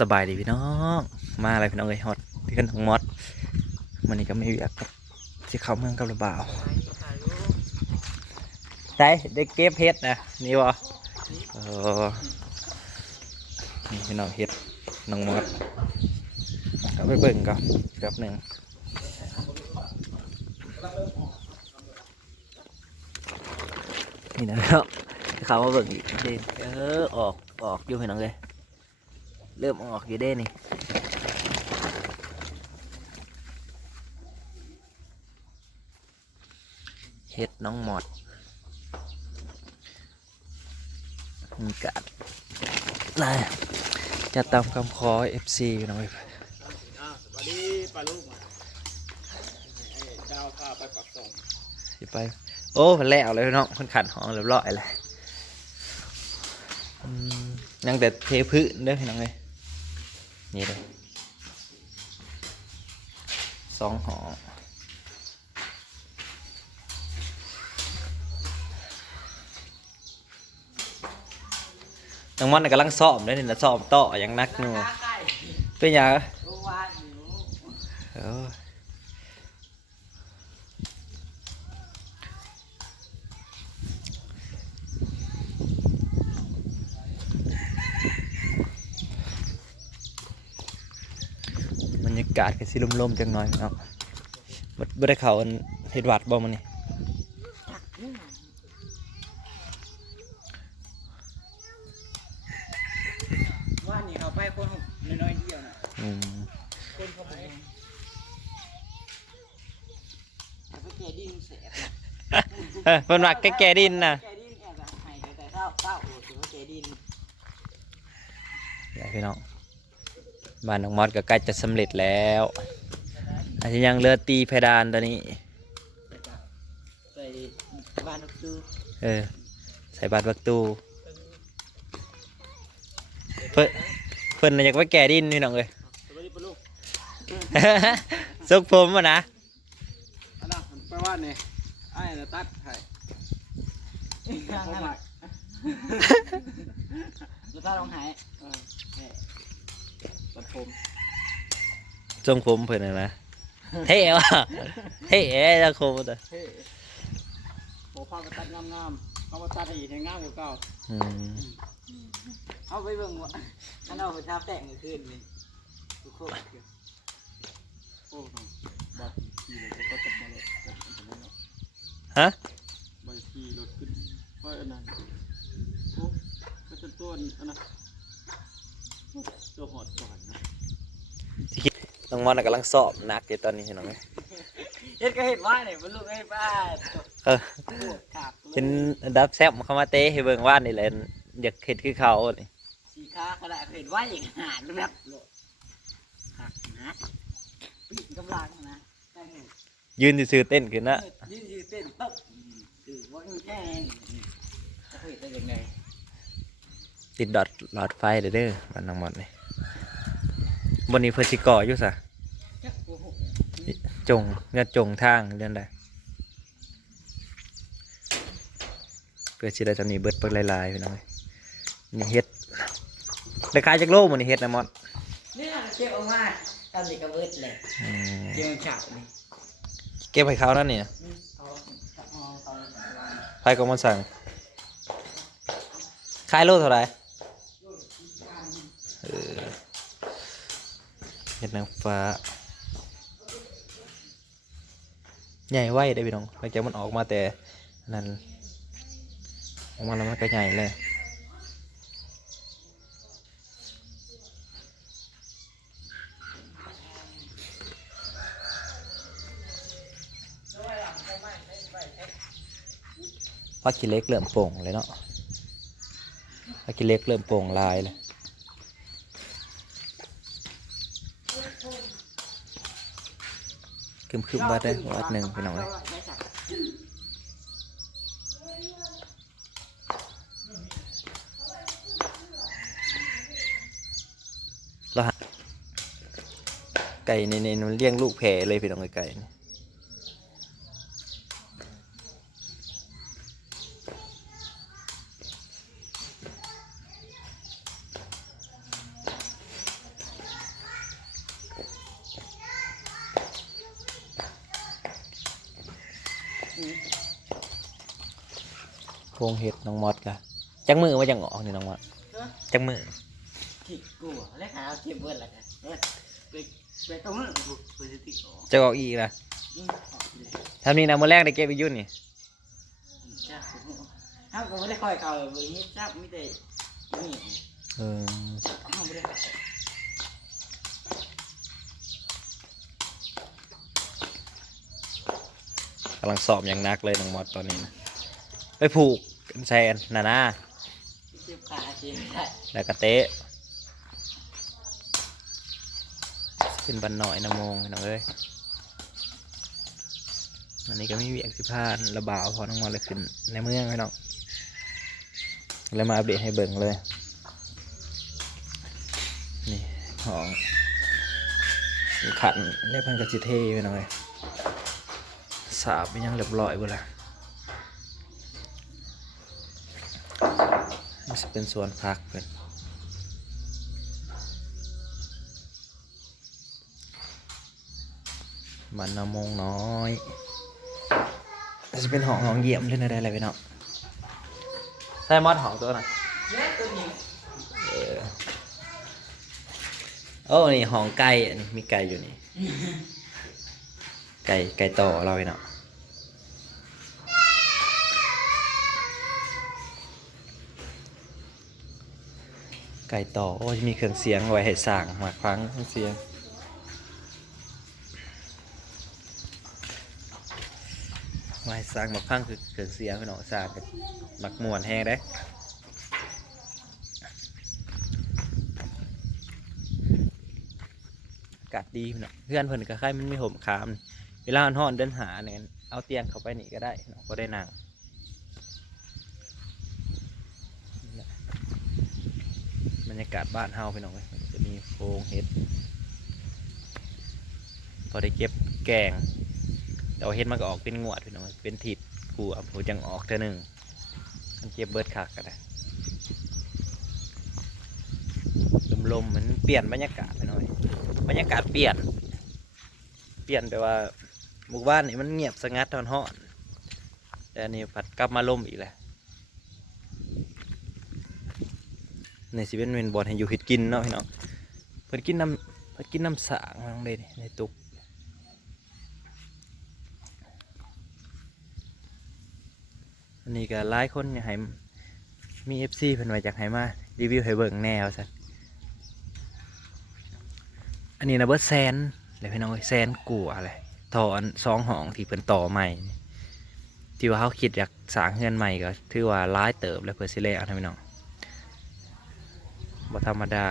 สบายดีพี่น้อง มาอะไรพี่น้องเอ้ยฮอตเพื่อนของมอดมันนี่ก็ไม่เวียกกับที่เขาเมืองกับระบ่าวได้ได้เก็บเห็ดนะนี่วะเออนี่พี่น้องเห็ดน้องมอดก็ไปเบิ่งก่อนแป๊บหนึ่งนี่นะครับเขามาเบิ่งอีกเด่นเออออกออกอยู่พี่น้องเลย เริ่มออกอยู่ได้นี่เห็ดน้องหมอดมีกัดนะจะตามคำขอ FC อยู่หน่อยอ้าวสวัสดีปลาลูกมาไอ้ดาวพาไปปักส่งสิไป โอ้เพันแล้วเลยพี่น้องคนขันห้องเรียบร้อยเลยอืมยังแต่เทพื้นเด้อพี่น้องเลย นี่เลยสองหอน้องมันนะกำลังซ้อมเลยนี่นะซ้อมต่ออย่างนักหนูเป็นหยังเออากาศก็สิลมๆจังหน่อยเนาะบ่บ่ได้เข้าอันเฮ็ดวัดบ่มื้อนี้ว่านี่เขาไปคนน้อยๆเดียวนะอืมคนเขาไปแต่ไปแกดินเสียเออเพิ่นว่าแก่ๆดินน่ะแกดินแอบแบบให้แต่เต้าเต้าโอ้ถือว่าแกดินเดี๋ยวพี่น้อง บ้านน้องมอดก็ใกล้จะสำเร็จแล้วอาจจะยังเหลือตีเพดานตัวนี้ ใส่บ้านนกตูเออ ใส่บาตรประตูเพิ่นเพิ่นน่ะอยากไปแก่ดินพี่น้องเลยสวัสดีปลาลูกสุกผมอะนะอันนั้นไปว่าเนี่ยไอ้น่ะตัดให้ผมอะแล้วตาลงหายเออ เนี่ยตัดผมทรงผมเพิ่นน่ะนะ เท่ว่ะเท่เอ้ยจะโคตรเฮ้โอ้พาไปตัดงามๆเขามาตัดให้อีกให้งามกว่าเก่าอืมเอาไปเบิ่งว่าอันเอาไปทาแต่งเมื่อคืนนี่ทุกคนโอ้โหบาขี่รถก็จะมาเลยฮะบาขี่รถขึ้นเพราะอันนั้นโอ้ก็จะต้นอันนั้น ตัวหอดก่อนนะน้องมอดน่ะกำลังสอบหนักอยู่ตอนนี้พี่น้องเอ้ยเฮ็ดก็เห็นว่าเนี่ยมันลูกไอ้บ้าเออปวดขาดเป็นอันดับแซบเข้ามาเตะให้เบิ่งว่านี่แหละอยากเฮ็ดคือเขานี่สีขาขนาดเห็นว่าอย่างหานแบบหักนะปีกกำลังนะได้เห็นยืนซื่อๆเต้นขึ้นนะยืนยืนเต้นปั๊บคือว่ามันแค่จะเห็นได้ยังไงติดดอทหลอดไฟเด้อเด้อบ้านน้องมอดนี่ บนนี้เพิ่นสิก่ออยู่ซะจักโอ้โหจงเงือจงทางเรื่องใดเพื่อสิได้จำนี้เบิดเปิดลายๆพี่น้องเอ้ยนี่เฮ็ดได้ขายจากโลมันนี่เฮ็ดนะมอดนี่นะเก็บออกมาตอนเด็กกระเบิดเลยอืมเก็บมันฉาบเลยเก็บให้เขานั่นนี่เอาเอาเอาใครก็มาสั่งขายโลเท่าไหร่เออ เฮ็ดนางฟ้า ใหญ่ไว้ได้พี่น้องหลังจากมันออกมาแต่นั่นออกมาแล้วมันก็ใหญ่เลยพักกิเล็กเริ่มโป่งเลยเนาะพักกิเล็กเริ่มโป่งลายเลย คึมคึมๆวัดได้อวัดหนึ่งพี่น้องเลยแล้วไก่ในในมันเลี้ยงลูกแพรเลยพี่น้องไก่ นี่โพงเห็ดน้องมอดกะจังมือว่าจังออกนี่น้องมอดจังมือขี้กลัวแล้วหาเอาเก็บเบิดละกันเออไปไปตรงนั้นกูไปสิติออกจะออกอีกนะอืมออกไปเลยทำนี่นะมือแรกได้เก็บไปยุ่นนี่จ้าผมเอาก็ไม่ได้คอยเขาเลยนี้จ้าไม่ได้นี่เออเอาไม่ได้กำลังสอบอย่างหนักเลยน้องมอดตอนนี้นะ ไปผูกกันแซนนานาเจ็บขาจ็บได้แล้วก็เตะเป็นบันหน่อยนะโมงพี่น้องเอ้ยอันนี้ก็ไมีเวียกสิพานระบาวพอน้องมอดเลยขึ้นในเมืองพี่น้องเลยมาอัปเดตให้เบิ่งเลย นี่ของขันได้พันกับจิเทไปหน่อยสาบไปยังเรียบร้อยเบ่ละมัน จะเป็นสวนพักเพิ่นมันนมงน้อยจะเป็นหองหองเยี่ยมเล่นอะไรอะไรไปเนาะใส่มอดหองตัวน่ะเจ็บตัวนี้เออโอ้นี่ห้องไก่อันนี้มีไก่อยู่นี่ ไก่ไก่ต่อเราไปเนาะ ไก่ต่อ โอ้ยมีเครื่องเสียงไว้ให้สั่งมาฟังเครื่องเสียงไว้ให้สั่งมาฟังคือเครื่องเสียงพี่น้องสั่งกับมักมวนแห้งได้อากาศดีพี่น้องเพื่อนเพิ่นก็ค่ายมันไมีห่มขาม เวลาห่อนเดินหาเนี่ยเอาเตียงเข้าไปนี่ก็ได้เนาะก็ได้นั่งนี่แหละบ รรยากาศบ้านเฮาพี่น้องเว้ยจะมีโพงเห็ด พอได้เก็บแกงเดี๋ยวเห็ดมันก็ออกเป็นงวดพี่น้องเว้ยเป็นถิดกูอะผมจังออกเท่านึงมันเก็บเบิดขากกันนะลมๆเหมือนเปลี่ยนบรรยากาศไปหน่อย บรรยากาศเปลี่ยน เปลี่ยนไปว่าหมู่บ้านนี่มันเงียบสงัดทอนห้อนแต่นนี้ผัดกลับมาล่มอีกแล้ว ในสิเป็นเวนบอลให้อยู่เห็ดกินเนาะพี่น้องเพิ่นกินน้ำเพิ่นกินน้ำสางมาลงเลยนี่ในตุกอันนี้ก็หลายคนอยากให้มีเอฟซีเพิ่นว่าอยากให้มารีวิวให้เบิ่งแนวซะอันนี้นะเบิร์ดแซนเลยพี่น้องแซนกัวอะไรต่อนสองห้องที่เป็นต่อใหม่ที่ว่าเขาคิดอยากสร้างเฮือนใหม่ก็ถือว่าร้ายเติบแล้วเพื่อสิเล่เอานะพี่น้อง บ่ธรรมดา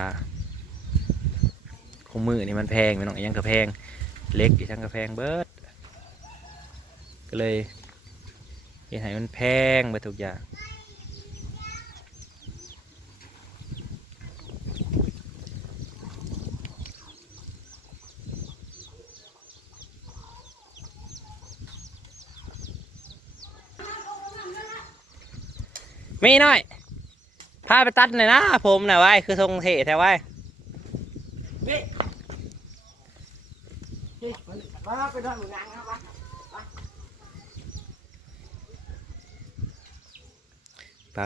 คงมือนี่มันแพงพี่น้องยังก็แพง เล็กอีกทั้งก็แพงเบิดก็เลยเฮ็ดให้มันแพงไปทุกอย่างมีหน่อย พาไปตัดหน่อยนะผมน่ะไว้คือทรงเทแท้ไว้ไปนอนหมูนา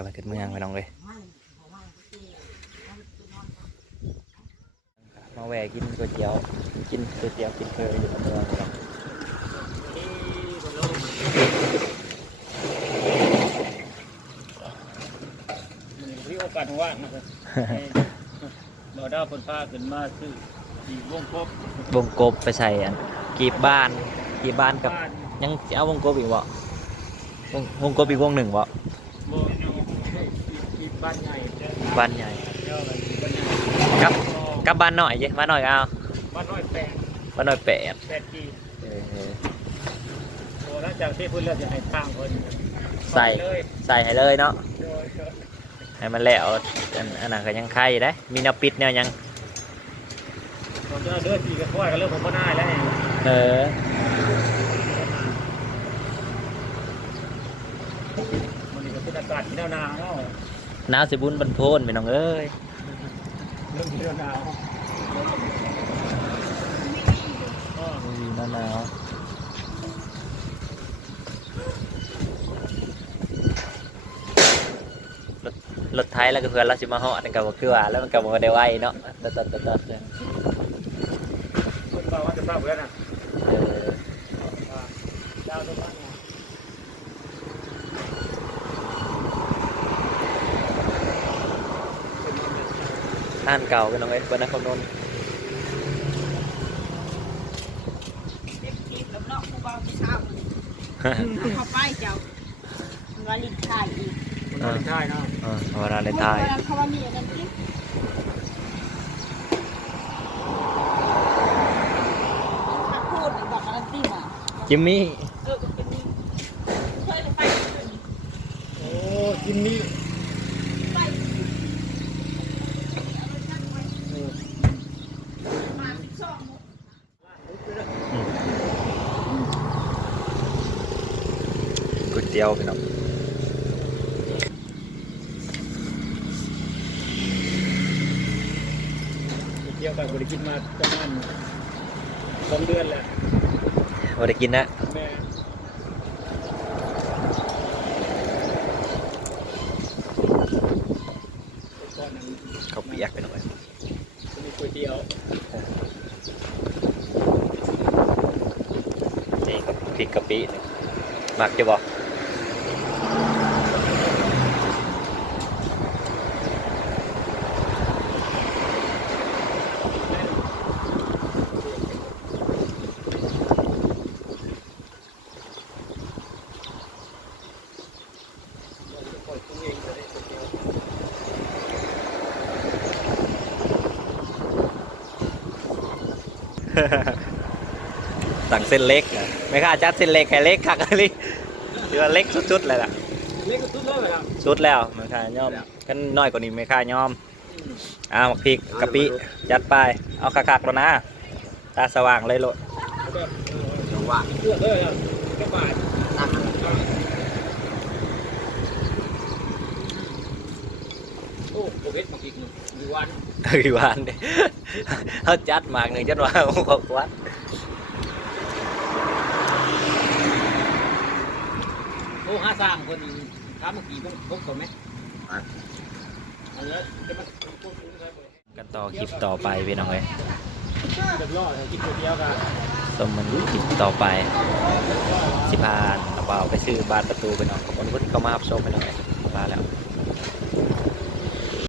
ไปขึ้นเมืองไปน้องเลยมาแวะกินก๋วยเตี๋ยว กินก๋วยเตี๋ยวกินเคยอยู่ในเมืองครับ ที่โอกาสว่างนะครับบ่ได้ผลฟ้าขึ้นมาซื้อสีวงกบวงกบไปใส่อันกีบบ้านกีบบ้านกับ บ้านยังสิเอาวงกบอีกบ่วงวงกบอีกวงหนึ่งบ่บ่อยู่ที่บ้านใหญ่เด้อบ้านใหญ่เจ้าอะไรบ้านใหญ่กับกับบ้านหน่อยเยบ้านหน่อยก็เอาบ้านน้อยแปดบ้านหน่อยแปดแปดปีเออโอ้หลังจากที่เพิ่นเลือกจะให้ทางเพิ่นใส่เลยใส่ให้เลยเนาะโดยโดย ให้มันแล้วอันอันนั้นก็ยังไข่ได้มีแนวปิดแนวหยังผมจะเลือกสีกันค่อยกันเรื่องผมบ่ได้แล้วนี่เออมันนี่ก็เป็นอากาศที่หนาวๆเนาะหนาวสิบุญบรรพนไปน้องเอ้ยเรื่องที่หนาวอ๋ออุ้ยหนาวหนาว รถไทยแล้วก็เพื่อนเราสิมาฮอดนั่นก็บ่คือว่าแล้วมันก็บ่ได้ไวเนาะตัดตัดตัดตัดคนเราว่าจะทราบแล้วนะเออดาวตรงนั้นนะห้านเก่ากันน้องเอ้ยเพิ่นนครนนท์เด็กทีมกับนอกผู้เบาผู้เช้าเลยเอาเข้าไปเจ้ามันว่าลิ้นชายอีก คนเราใช่เนาะอ่าวันวาเลนไทน์เพราะว่าเขาว่ามีอันนั้นที่ถ้าพูดนี่บอกอะไรที่มาจิมมี่เออมันเป็นนี่เคยไปเคยโอ้จิมมี่ไปเอาไปชั่งไว้มาสิบสองโมงก๋วยเตี๋ยวพี่น้อง เที่ยวไปบริ กินมาประมาณสองเดือนแล้วบ่ได้กินนะแม่ก่อนนั้นข้าวเปียกพี่น้องเอ้ยจะมีก๋วยเตี๋ยวนี่พริกกะปินี่มักจะบ่ปล่อยตัวเองจะได้ก๋วยเตี๋ยว สั่งเส้นเล็กอะไม่ค่าจัดเส้นเล็กแค่เล็กคักอะไรเรือว่าเล็กสุดๆเลยล่ะเล็กก็ตุ้นเลยไหมครับสุดแล้วไม่ค่ายอมกันน้อยกว่านี้ไม่ค่ายอมอ้าวพริกกะปิจัดไปเอาคักๆแล้วนะตาสว่างเลยโลดแล้วก็เออเดี๋ยวว่าเลือดเลยครับแค่บาท ตั้ง อ่าโอ้โหเฮ็ดมาอีกหนึ่งมี วันคือวานเด้เขาจัดหมากหนึ่งจัดว่าหกวัดโอ้ห้าสร้างคนทำเมื่อกี้ต้องพบก่อนไหมเอาเลยจะมาพวกนี้ใช่ไหมกันต่อคลิปต่อไปพี่น้องเลยเดือดร้อนกินก๋วยเตี๋ยวกันสมมันคลิปต่อไป สิพานกระเป๋าไปซื้อบ้านประตูไปน้องขอบคุณที่เข้ามารับชมไปน้องเลยลาแล้ว